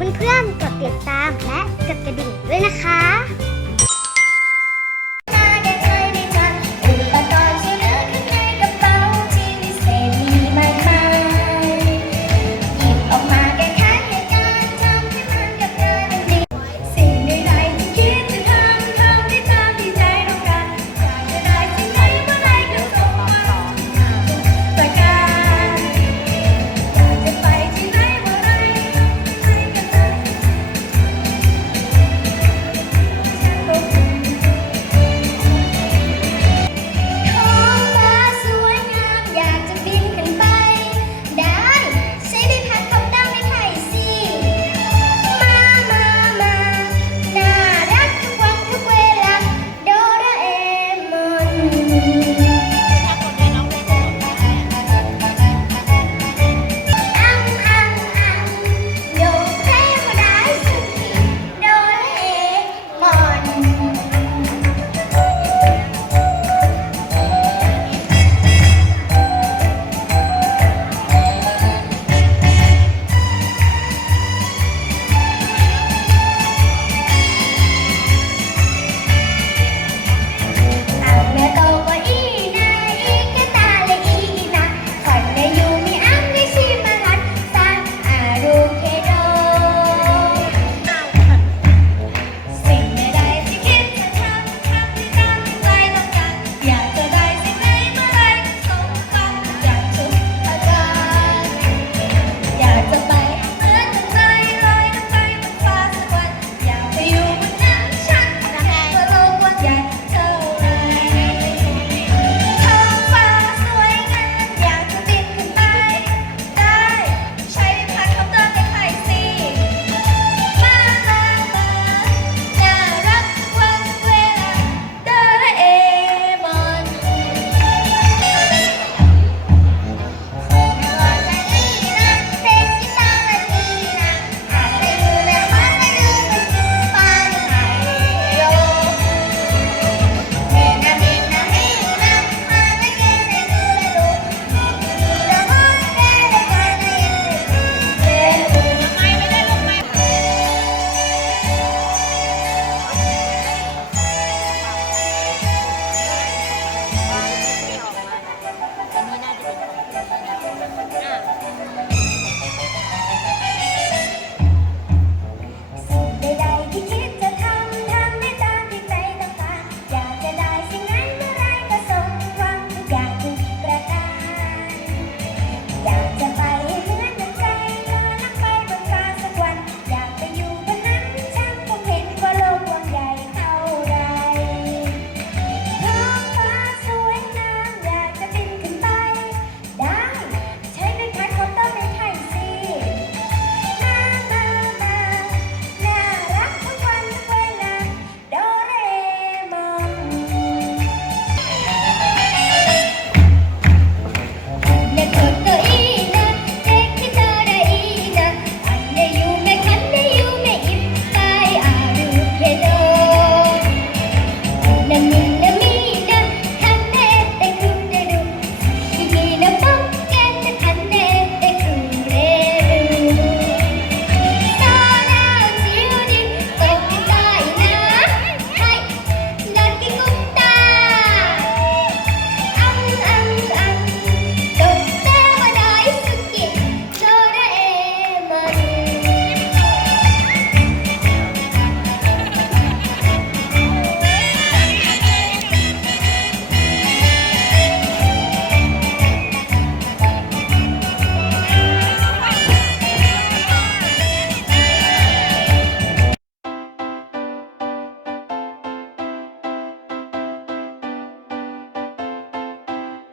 เพื่อนๆ กดติดตามและกดกระดิ่งด้วยนะคะ